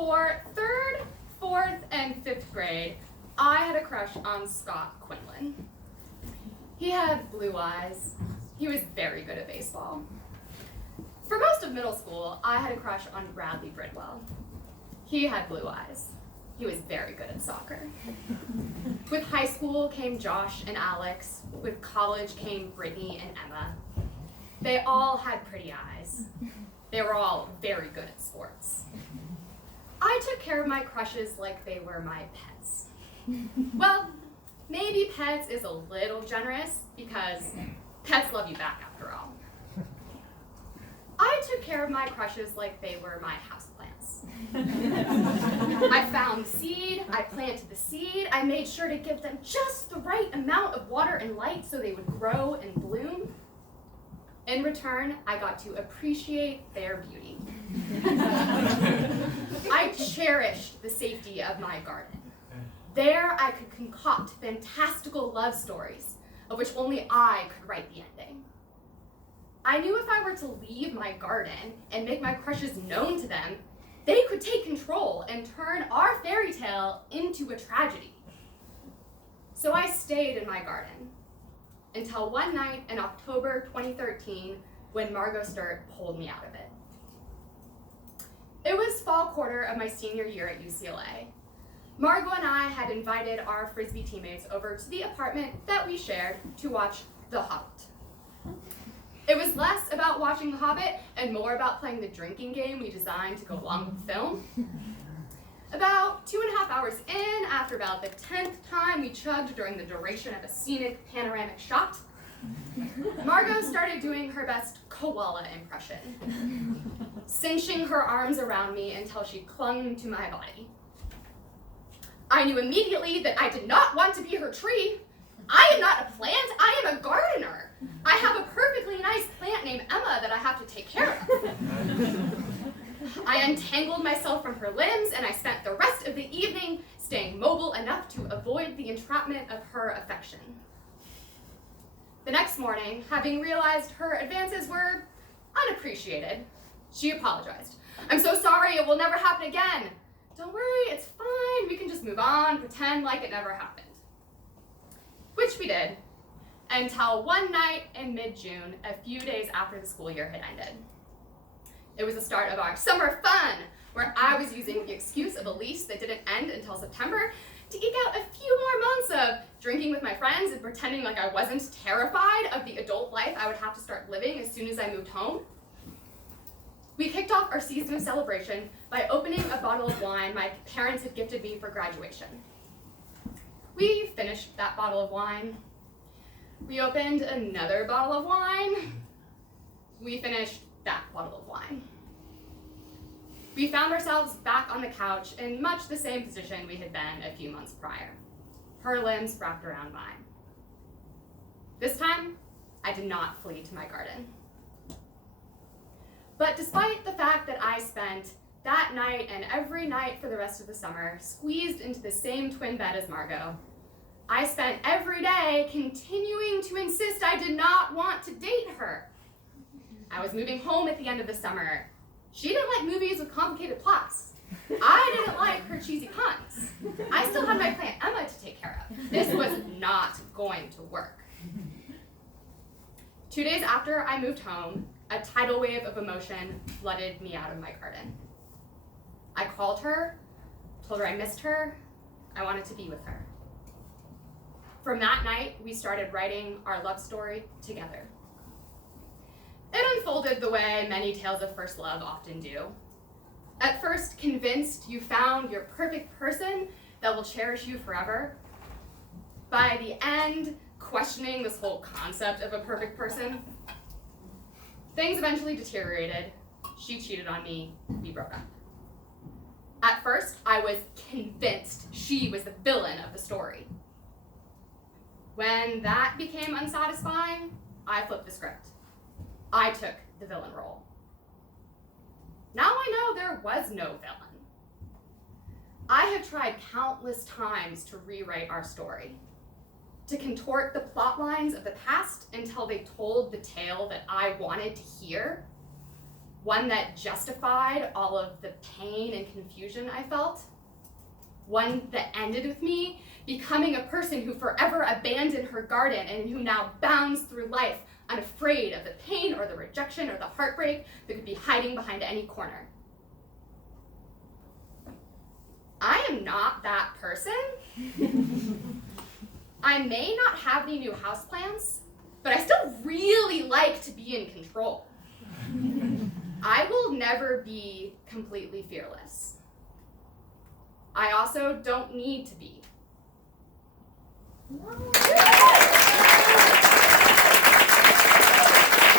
For 3rd, 4th, and 5th grade, I had a crush on Scott Quinlan. He had blue eyes. He was very good at baseball. For most of middle school, I had a crush on Bradley Bridwell. He had blue eyes. He was very good at soccer. With high school came Josh and Alex. With college came Brittany and Emma. They all had pretty eyes. They were all very good at sports. I took care of my crushes like they were my pets. Well, maybe pets is a little generous because pets love you back after all. I took care of my crushes like they were my houseplants. I found the seed, I planted the seed, I made sure to give them just the right amount of water and light so they would grow and bloom. In return, I got to appreciate their beauty. I cherished the safety of my garden. There I could concoct fantastical love stories, of which only I could write the ending. I knew if I were to leave my garden and make my crushes known to them, they could take control and turn our fairy tale into a tragedy. So I stayed in my garden until one night in October 2013 when Margot Sturt pulled me out of it. It was fall quarter of my senior year at UCLA. Margot and I had invited our Frisbee teammates over to the apartment that we shared to watch The Hobbit. It was less about watching The Hobbit and more about playing the drinking game we designed to go along with the film. About 2.5 hours in, after about the 10th time we chugged during the duration of a scenic panoramic shot, Margot started doing her best koala impression, cinching her arms around me until she clung to my body. I knew immediately that I did not want to be her tree. I am not a plant, I am a gardener. I have a perfectly nice plant named Emma that I have to take care of. I untangled myself from her limbs and I spent the rest of the evening staying mobile enough to avoid the entrapment of her affection. The next morning, having realized her advances were unappreciated, she apologized. "I'm so sorry, it will never happen again." "Don't worry, it's fine, we can just move on, pretend like it never happened." Which we did, until one night in mid-June, a few days after the school year had ended. It was the start of our summer fun, where I was using the excuse of a lease that didn't end until September to eke out a few more months of drinking with my friends and pretending like I wasn't terrified of the adult life I would have to start living as soon as I moved home. We kicked off our season of celebration by opening a bottle of wine my parents had gifted me for graduation. We finished that bottle of wine. We opened another bottle of wine. We finished that bottle of wine. We found ourselves back on the couch in much the same position we had been a few months prior, her limbs wrapped around mine. This time, I did not flee to my garden. But despite the fact that I spent that night and every night for the rest of the summer squeezed into the same twin bed as Margot, I spent every day continuing to insist I did not want to date her. I was moving home at the end of the summer. She didn't like movies with complicated plots. I didn't like her cheesy puns. I still had my plant Emma to take care of. This was not going to work. 2 days after I moved home, a tidal wave of emotion flooded me out of my garden. I called her, told her I missed her, I wanted to be with her. From that night, we started writing our love story together. It unfolded the way many tales of first love often do. At first, convinced you found your perfect person that will cherish you forever. By the end, questioning this whole concept of a perfect person. Things eventually deteriorated. She cheated on me, we broke up. At first, I was convinced she was the villain of the story. When that became unsatisfying, I flipped the script. I took the villain role. Now I know there was no villain. I have tried countless times to rewrite our story, to contort the plot lines of the past until they told the tale that I wanted to hear. one that justified all of the pain and confusion I felt, one that ended with me becoming a person who forever abandoned her garden and who now bounds through life unafraid of the pain or the rejection or the heartbreak that could be hiding behind any corner. I am not that person. I may not have any new houseplants, but I still really like to be in control. I will never be completely fearless. I also don't need to be.